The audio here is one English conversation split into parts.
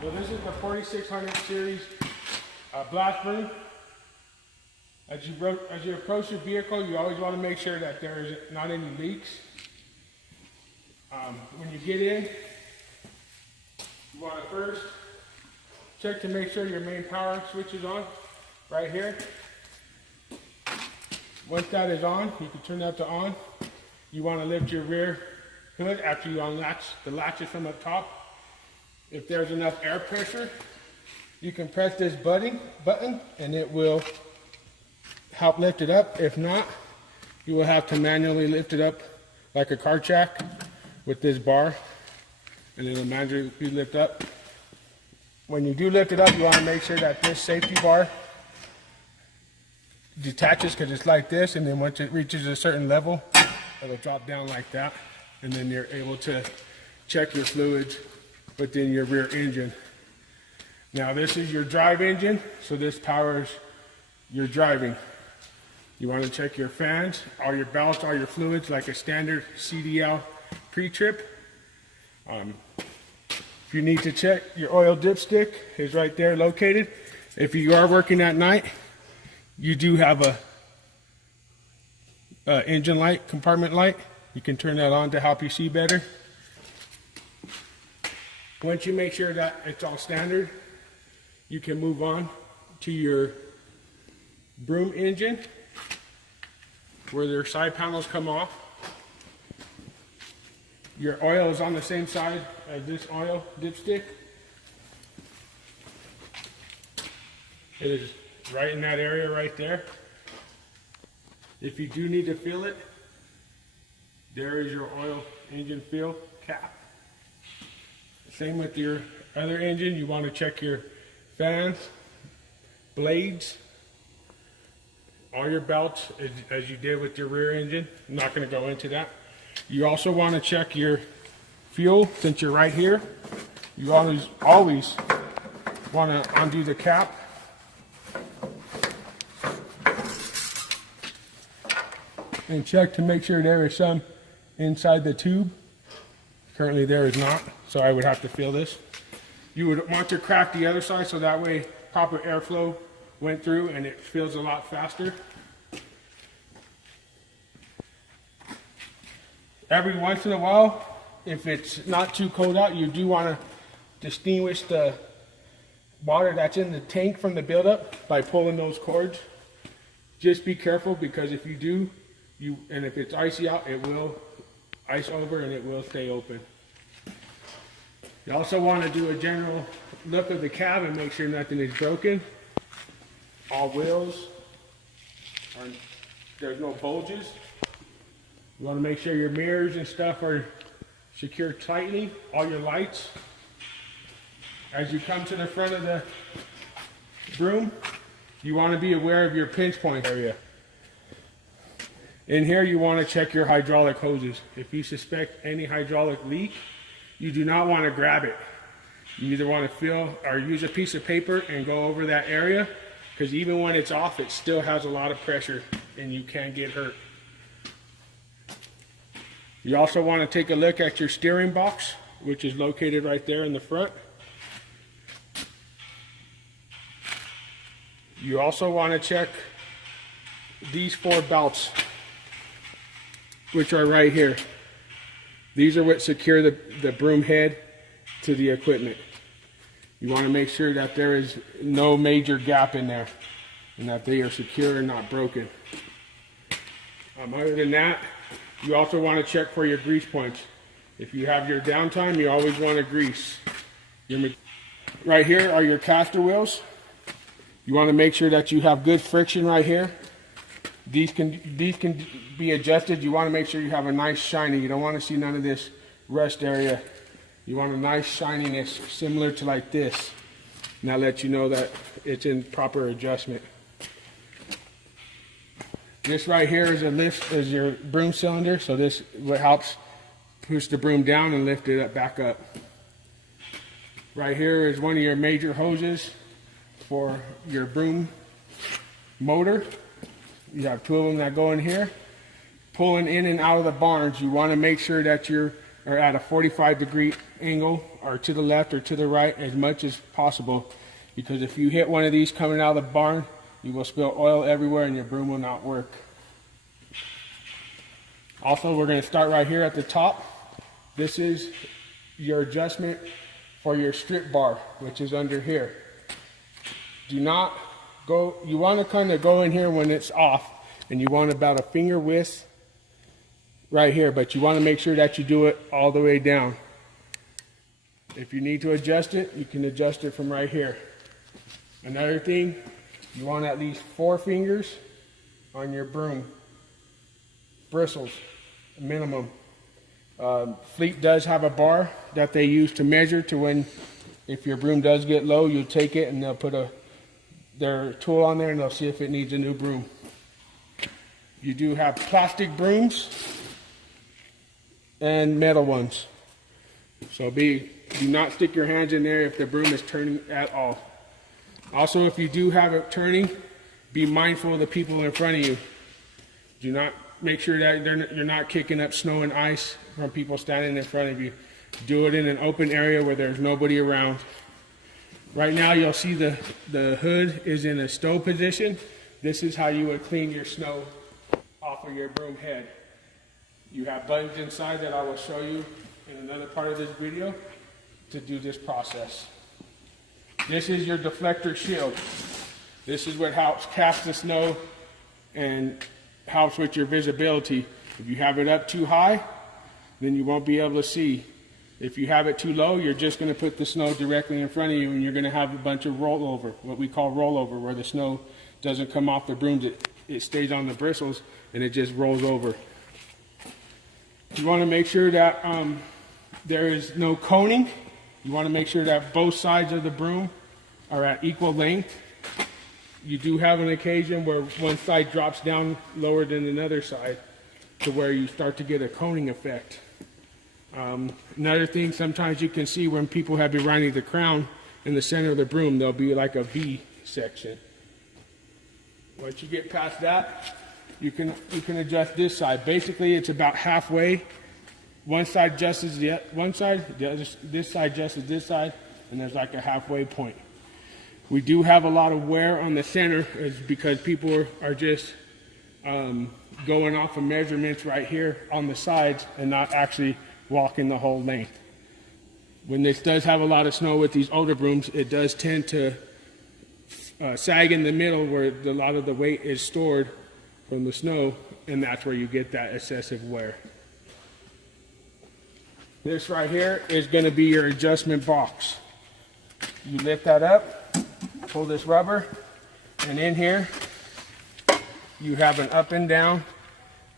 So this is the 4600 series blast broom. As you approach your vehicle, you always want to make sure that there is not any leaks. When you get in, you want to first check to make sure your main power switch is on right here. Once that is on, you can turn that to on. You want to lift your rear hood after you unlatch the latches from up top. If there's enough air pressure, you can press this button and it will help lift it up. If not, you will have to manually lift it up like a car jack with this bar, and it'll manually lift up. When you do lift it up, you want to make sure that this safety bar detaches, because it's like this, and then once it reaches a certain level, it'll drop down like that, and then you're able to check your fluids within your rear engine. Now this is your drive engine, so this powers your driving. You want to check your fans, all your belts, all your fluids, like a standard CDL pre-trip. If you need to check, your oil dipstick is right there located. If you are working at night, you do have a engine light, compartment light. You can turn that on to help you see better. Once you make sure that it's all standard, you can move on to your broom engine, where their side panels come off. Your oil is on the same side as this oil dipstick. It is right in that area right there. If you do need to fill it, there is your oil engine fill cap. Same with your other engine. You want to check your fans, blades, all your belts, as you did with your rear engine. I'm not going to go into that. You also want to check your fuel. Since you're right here, you always want to undo the cap. And check to make sure there is some inside the tube. Currently there is not, so I would have to fill this. You would want to crack the other side so that way proper airflow went through and it fills a lot faster. Every once in a while, if it's not too cold out, you do want to distinguish the water that's in the tank from the buildup by pulling those cords. Just be careful, because if you do, and if it's icy out, it will ice over and it will stay open. You also want to do a general look of the cab and make sure nothing is broken. All wheels there's no bulges. You want to make sure your mirrors and stuff are secured tightly, all your lights. As you come to the front of the broom, you want to be aware of your pinch point area. In here, you want to check your hydraulic hoses. If you suspect any hydraulic leak, you do not want to grab it. You either want to feel or use a piece of paper and go over that area, because even when it's off, it still has a lot of pressure and you can get hurt. You also want to take a look at your steering box, which is located right there in the front. You also want to check these 4 belts, which are right here. These are what secure the broom head to the equipment. You want to make sure that there is no major gap in there and that they are secure and not broken. Other than that, you also want to check for your grease points. If you have your downtime, you always want to grease. Right here are your caster wheels. You want to make sure that you have good friction right here. These can be adjusted. You want to make sure you have a nice shiny. You don't want to see none of this rust area. You want a nice shininess similar to like this. And that lets you know that it's in proper adjustment. This right here is a lift, is your broom cylinder. So this what helps push the broom down and lift it up, back up. Right here is one of your major hoses for your broom motor. You have 2 of them that go in here. Pulling in and out of the barns, you want to make sure that your are at a 45-degree angle, or to the left or to the right as much as possible, because if you hit one of these coming out of the barn, you will spill oil everywhere and your broom will not work. Also, we're going to start right here at the top. This is your adjustment for your strip bar, which is under here. Do not go, you want to kind of go in here when it's off, and you want about a finger width right here, but you want to make sure that you do it all the way down. If you need to adjust it, you can adjust it from right here. Another thing, you want at least 4 fingers on your broom bristles, minimum. Fleet does have a bar that they use to measure to when, if your broom does get low, you'll take it and they'll put their tool on there and they'll see if it needs a new broom. You do have plastic brooms and metal ones. So do not stick your hands in there if the broom is turning at all. Also, if you do have it turning, be mindful of the people in front of you. Do not make sure that you're not kicking up snow and ice from people standing in front of you. Do it in an open area where there's nobody around. Right now you'll see the hood is in a stow position. This is how you would clean your snow off of your broom head. You have buttons inside that I will show you in another part of this video to do this process. This is your deflector shield. This is what helps cast the snow and helps with your visibility. If you have it up too high, then you won't be able to see. If you have it too low, you're just going to put the snow directly in front of you, and you're going to have a bunch of rollover, what we call rollover, where the snow doesn't come off the brooms, it stays on the bristles and it just rolls over. You want to make sure that there is no coning. You want to make sure that both sides of the broom are at equal length. You do have an occasion where one side drops down lower than another side to where you start to get a coning effect. Another thing, sometimes you can see when people have been running the crown in the center of the broom, there'll be like a V section. Once you get past that, you can adjust this side. Basically, it's about halfway. One side adjusts one side, this side adjusts this side, and there's like a halfway point. We do have a lot of wear on the center, is because people are just going off of measurements right here on the sides and not actually walking the whole length. When this does have a lot of snow with these older brooms, it does tend to sag in the middle where a lot of the weight is stored from the snow, and that's where you get that excessive wear. This right here is going to be your adjustment box. You lift that up, pull this rubber, and in here you have an up and down,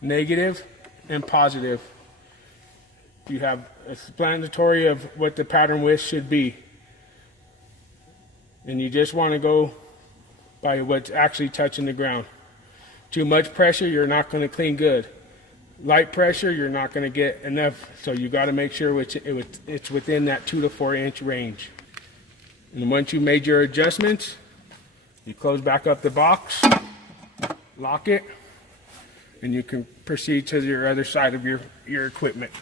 negative and positive. You have explanatory of what the pattern width should be. And you just want to go by what's actually touching the ground. Too much pressure, you're not going to clean good. Light pressure, you're not going to get enough, so you got to make sure it's within that 2 to 4 inch range. And once you made your adjustments, you close back up the box, lock it, and you can proceed to your other side of your equipment.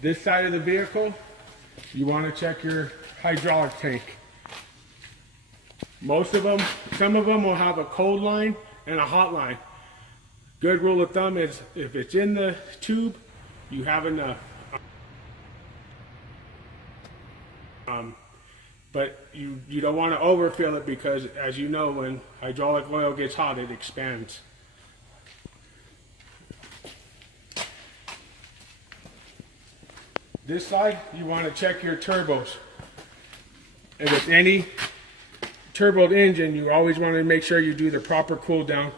This side of the vehicle, you want to check your hydraulic tank. Most of them, some of them will have a cold line and a hot line. Good rule of thumb is if it's in the tube, you have enough. But you don't want to overfill it, because as you know, when hydraulic oil gets hot, it expands. This side, you want to check your turbos. If it's any turboed engine, you always want to make sure you do the proper cool down